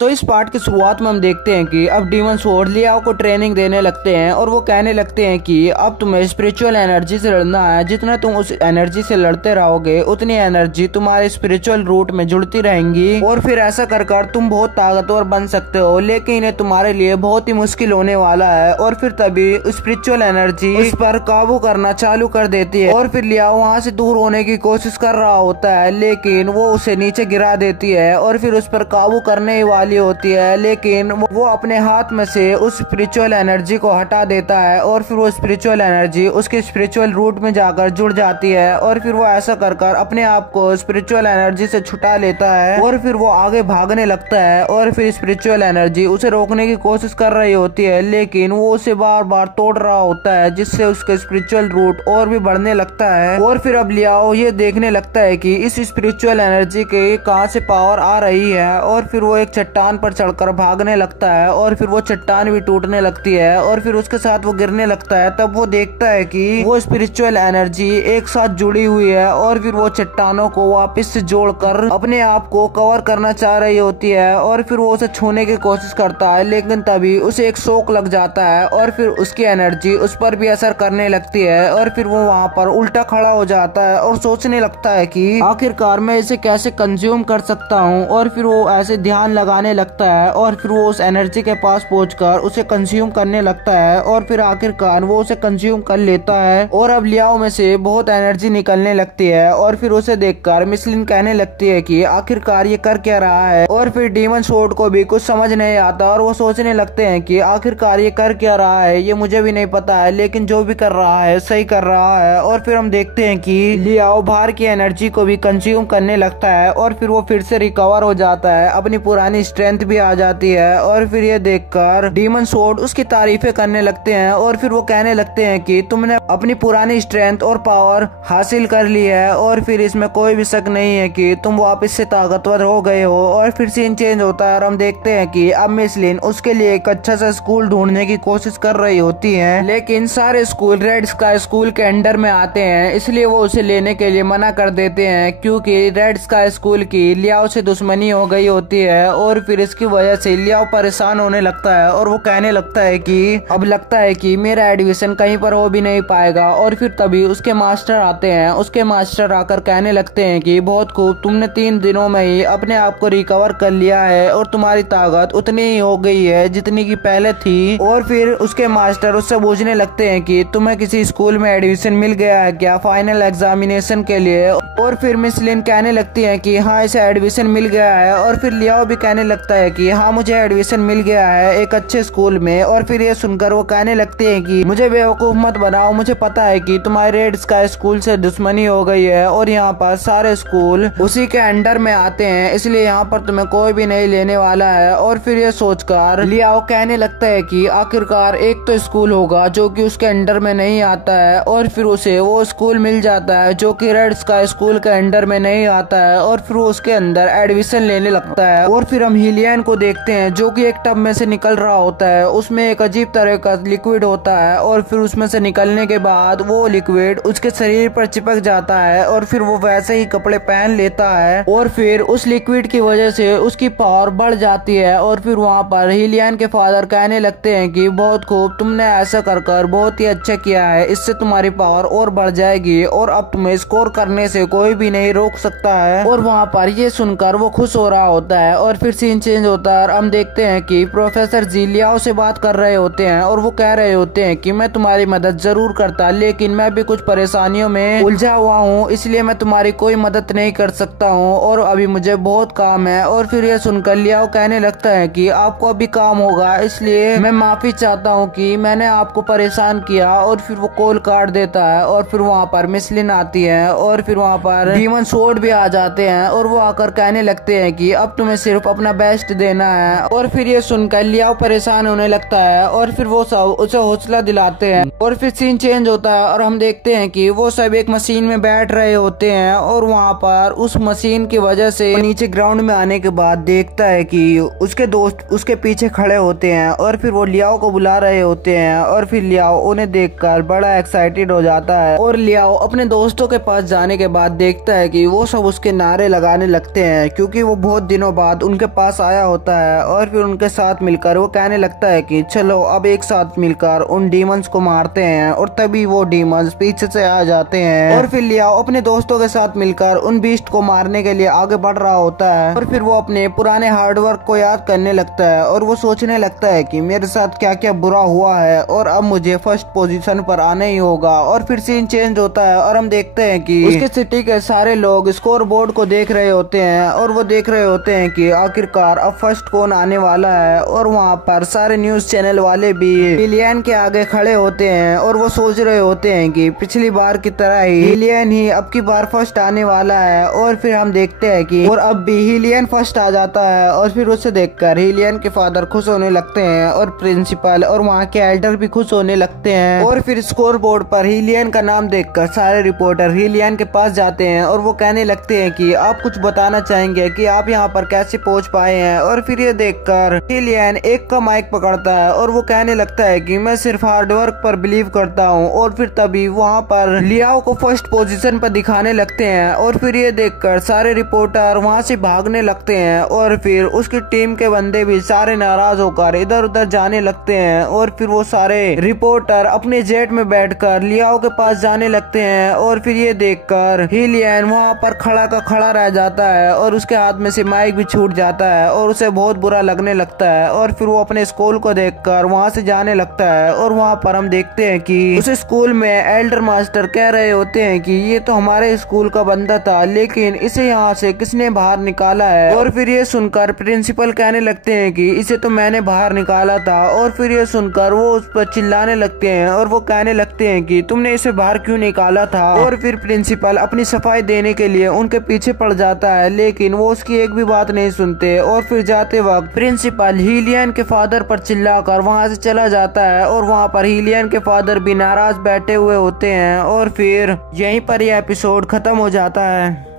तो इस पार्ट की शुरुआत में हम देखते हैं कि अब डीमन स्वॉर्ड लियाओ को ट्रेनिंग देने लगते हैं और वो कहने लगते हैं कि अब तुम्हें स्पिरिचुअल एनर्जी से लड़ना है। जितना तुम उस एनर्जी से लड़ते रहोगे उतनी एनर्जी तुम्हारे स्पिरिचुअल रूट में जुड़ती रहेंगी और फिर ऐसा कर तुम बहुत ताकतवर बन सकते हो, लेकिन ये तुम्हारे लिए बहुत ही मुश्किल होने वाला है। और फिर तभी स्पिरिचुअल एनर्जी उस पर काबू करना चालू कर देती है और फिर लियाओ वहाँ से दूर होने की कोशिश कर रहा होता है, लेकिन वो उसे नीचे गिरा देती है और फिर उस पर काबू करने ही वाली होती है, लेकिन वो अपने हाथ में से उस स्पिरिचुअल एनर्जी को हटा देता है और फिर वो स्पिरिचुअल एनर्जी उसके स्पिरिचुअल रूट में जाकर जुड़ जाती है और फिर वो ऐसा कर अपने आप को स्पिरिचुअल एनर्जी से छुटा लेता है और फिर वो आगे भागने लगता है और फिर स्पिरिचुअल एनर्जी उसे रोकने की कोशिश कर रही होती है, लेकिन वो उसे बार बार तोड़ रहा होता है, जिससे उसके स्पिरिचुअल रूट और भी बढ़ने लगता है। और फिर अब लियाओ ये देखने लगता है कि इस स्पिरिचुअल एनर्जी के कहां से पावर आ रही है और फिर वो एक चट्टान पर चढ़कर भागने लगता है और फिर वो चट्टान भी टूटने लगती है और फिर उसके साथ वो गिरने लगता है। तब वो देखता है कि वो स्पिरिचुअल एनर्जी एक साथ जुड़ी हुई है और फिर वो चट्टानों को वापस से जोड़कर अपने आप को कवर करना चाह रही होती है और फिर वो उसे छूने की कोशिश करता है, लेकिन तभी उसे एक शॉक लग जाता है और फिर उसकी एनर्जी उस पर भी असर करने लगती है और फिर वो वहाँ पर उल्टा खड़ा हो जाता है और सोचने लगता है कि आखिरकार मैं इसे कैसे कंज्यूम कर सकता हूँ। और फिर वो ऐसे ध्यान लगाने लगता है और फिर वो उस एनर्जी के पास पहुंचकर उसे कंज्यूम करने लगता है और फिर आखिरकार वो उसे कंज्यूम कर लेता है और अब लियाओ में से बहुत एनर्जी निकलने लगती है और फिर उसे देखकर मिसलिन कहने लगती है कि आखिरकार ये कर क्या रहा है। और फिर डीमन स्वॉर्ड को भी कुछ समझ नहीं आता और वो सोचने लगते हैं कि आखिरकार ये कर क्या रहा है, ये मुझे भी नहीं पता है, लेकिन जो भी कर रहा है सही कर रहा है। और फिर हम देखते हैं कि लियाओ बाहर की एनर्जी को भी कंज्यूम करने लगता है और फिर वो फिर से रिकवर हो जाता है, अपनी पुरानी स्ट्रेंथ भी आ जाती है। और फिर ये देखकर डीमन स्वॉर्ड उसकी तारीफें करने लगते हैं और फिर वो कहने लगते हैं कि तुमने अपनी पुरानी स्ट्रेंथ और पावर हासिल कर ली है और फिर इसमें कोई भी शक नहीं है कि तुम वापस से ताकतवर हो गए हो। और फिर सीन चेंज होता है और हम देखते हैं कि अब मिसलिन उसके लिए एक अच्छा सा स्कूल ढूंढने की कोशिश कर रही होती है, लेकिन सारे स्कूल रेड स्काई स्कूल के अंडर में आते हैं, इसलिए वो उसे लेने के लिए मना कर देते हैं क्योंकि रेड स्काई स्कूल की लियाओ से दुश्मनी हो गई होती है। और फिर इसकी वजह से लियाओ परेशान होने लगता है और वो कहने लगता है कि अब लगता है कि मेरा एडमिशन कहीं पर हो भी नहीं पाएगा। और फिर तभी उसके मास्टर आते हैं, उसके मास्टर आकर कहने लगते हैं कि बहुत खूब, तुमने 3 दिनों में ही अपने आप को रिकवर कर लिया है और तुम्हारी ताकत उतनी ही हो गई है जितनी की पहले थी। और फिर उसके मास्टर उससे पूछने लगते हैं कि तुम्हें किसी स्कूल में एडमिशन मिल गया है क्या फाइनल एग्जामिनेशन के लिए। और फिर मिसलिन कहने लगती है कि हाँ इसे एडमिशन मिल गया है। और फिर लियाओ भी कहने लगता है कि हाँ मुझे एडमिशन मिल गया है एक अच्छे स्कूल में। और फिर ये सुनकर वो कहने लगते हैं कि मुझे बेवकूफ मत बनाओ, मुझे पता है कि तुम्हारे रेड स्काई स्कूल से दुश्मनी हो गई है और यहाँ पर सारे स्कूल उसी के अंडर में आते हैं, इसलिए यहाँ पर तुम्हें कोई भी नहीं लेने वाला है। और फिर ये सोचकर लियाओ कहने लगता है कि आखिरकार एक तो स्कूल होगा जो कि उसके अंडर में नहीं आता है और फिर उसे वो स्कूल मिल जाता है जो कि रेड स्काई स्कूल के अंडर में नहीं आता है और फिर उसके अंदर एडमिशन लेने लगता है। और फिर हम हीलियन को देखते हैं जो कि एक टब में से निकल रहा होता है, उसमें एक अजीब तरह का लिक्विड होता है और फिर उसमें से निकलने के बाद वो लिक्विड उसके शरीर पर चिपक जाता है और फिर वो वैसे ही कपड़े पहन लेता है और फिर उस लिक्विड की वजह से उसकी पावर बढ़ जाती है। और फिर वहाँ पर हीलियन के फादर कहने लगते हैं कि बहुत खूब, तुमने ऐसा कर बहुत ही अच्छा किया है, इससे तुम्हारी पावर और बढ़ जाएगी और अब तुम्हें स्कोर करने से कोई भी नहीं रोक सकता है। और वहाँ पर ये सुनकर वो खुश हो रहा होता है। और फिर सीन चेंज होता है और हम देखते हैं कि प्रोफेसर जी लियाओ से बात कर रहे होते हैं और वो कह रहे होते हैं कि मैं तुम्हारी मदद जरूर करता, लेकिन मैं भी कुछ परेशानियों में उलझा हुआ हूँ, इसलिए मैं तुम्हारी कोई मदद नहीं कर सकता हूँ और अभी मुझे बहुत काम है। और फिर ये सुनकर लियाओ कहने लगता है कि आपको अभी काम होगा, इसलिए मैं माफी चाहता हूँ कि मैंने आपको परेशान किया। और फिर वो कॉल काट देता है और फिर वहाँ पर मिसलिन आती है और फिर वहाँ पर डीमन स्वॉर्ड भी आ जाते हैं और वो आकर कहने लगते हैं कि अब तुम्हें सिर्फ अपना बेस्ट देना है। और फिर ये सुनकर लियाओ परेशान होने लगता है और फिर वो सब उसे हौसला दिलाते हैं। और फिर सीन चेंज होता है और हम देखते हैं कि वो सब एक मशीन में बैठ रहे होते हैं और वहाँ पर उस मशीन की वजह से नीचे ग्राउंड में आने के बाद देखता है कि उसके दोस्त उसके पीछे खड़े होते हैं और फिर वो लियाओ को बुला रहे होते हैं। और फिर लियाओ उन्हें देखकर बड़ा एक्साइटेड हो जाता है और लियाओ अपने दोस्तों के पास जाने के बाद देखता है कि वो सब उसके नारे लगाने लगते हैं क्योंकि वो बहुत दिनों बाद उनके पास पास आया होता है और फिर उनके साथ मिलकर वो कहने लगता है कि चलो अब एक साथ मिलकर उन डीमंस को मारते हैं। और तभी वो डीमंस पीछे से आ जाते हैं और फिर लियाओ अपने दोस्तों के साथ मिलकर उन बीस्ट को मारने के लिए आगे बढ़ रहा होता है। और फिर वो अपने पुराने हार्डवर्क को याद करने लगता है और वो सोचने लगता है कि मेरे साथ क्या क्या बुरा हुआ है और अब मुझे फर्स्ट पोजीशन पर आना ही होगा। और फिर सीन चेंज होता है और हम देखते हैं कि उसके सिटी के सारे लोग स्कोर बोर्ड को देख रहे होते हैं और वो देख रहे होते हैं कि आखिरकार अब फर्स्ट कौन आने वाला है। और वहाँ पर सारे न्यूज चैनल वाले भी हिलियन के आगे खड़े होते हैं और वो सोच रहे होते हैं कि पिछली बार की तरह ही हिलियन ही अब की बार फर्स्ट आने वाला है। और फिर हम देखते हैं कि और अब भी हिलियन फर्स्ट आ जाता है और फिर उसे देखकर हिलियन के फादर खुश होने लगते हैं और प्रिंसिपल और वहाँ के एल्डर भी खुश होने लगते हैं। और फिर स्कोर बोर्ड पर हिलियन का नाम देखकर सारे रिपोर्टर हिलियन के पास जाते हैं और वो कहने लगते हैं कि आप कुछ बताना चाहेंगे कि आप यहाँ पर कैसे पहुँच पाए हैं। और फिर ये देखकर हिलियन एक का माइक पकड़ता है और वो कहने लगता है कि मैं सिर्फ हार्डवर्क पर बिलीव करता हूँ। और फिर तभी वहाँ पर लियाओ को फर्स्ट पोजीशन पर दिखाने लगते हैं और फिर ये देखकर सारे रिपोर्टर वहाँ से भागने लगते हैं। और फिर उसकी टीम के बंदे भी सारे नाराज होकर इधर उधर जाने लगते हैं। और फिर वो सारे रिपोर्टर अपने जेट में बैठकर लियाओ के पास जाने लगते हैं। और फिर ये देखकर हिलियन वहाँ पर खड़ा का खड़ा रह जाता है और उसके हाथ में से माइक भी छूट जाता है और उसे बहुत बुरा लगने लगता है। और फिर वो अपने स्कूल को देखकर वहाँ से जाने लगता है और वहाँ पर हम देखते हैं कि उस स्कूल में एल्डर मास्टर कह रहे होते हैं कि ये तो हमारे स्कूल का बंदा था लेकिन इसे यहाँ से किसने बाहर निकाला है। और फिर ये सुनकर प्रिंसिपल कहने लगते हैं कि इसे तो मैंने बाहर निकाला था। और फिर ये सुनकर वो उस पर चिल्लाने लगते हैं और वो कहने लगते हैं कि तुमने इसे बाहर क्यों निकाला था। और फिर प्रिंसिपल अपनी सफाई देने के लिए उनके पीछे पड़ जाता है लेकिन वो उसकी एक भी बात नहीं सुनते। और फिर जाते वक्त प्रिंसिपल हिलियन के फादर पर चिल्लाकर वहाँ से चला जाता है और वहाँ पर हिलियन के फादर भी नाराज बैठे हुए होते हैं। और फिर यहीं पर यह एपिसोड खत्म हो जाता है।